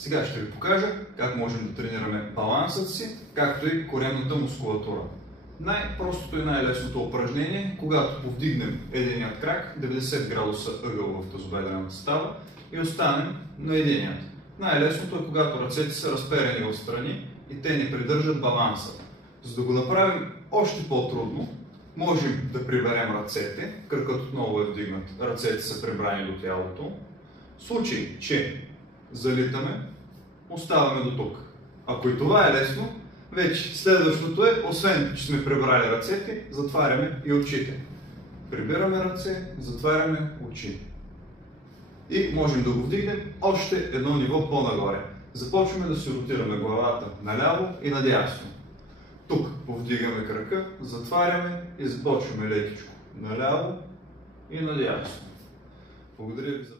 Сега ще ви покажа как можем да тренираме балансът си, както и коремната мускулатура. Най-простото и най-лесното упражнение, когато повдигнем единият крак, 90 градуса ъгъл в тазобедрената става и останем на единият. Най-лесното е, когато ръцете са разперени отстрани и те ни придържат баланса. За да го направим още по-трудно, можем да приберем ръцете, кракът отново е вдигнат, ръцете са прибрани до тялото. В случай, че залитаме, оставаме до тук. Ако и това е лесно, вече следващото е, освен че сме прибрали ръцете, затваряме и очите. Прибираме ръце, затваряме очи. И можем да го вдигнем още едно ниво по-нагоре. Започваме да си ротираме главата наляво и надясно. Тук повдигаме крака, затваряме и започваме лекичко наляво и надясно. Благодаря ви за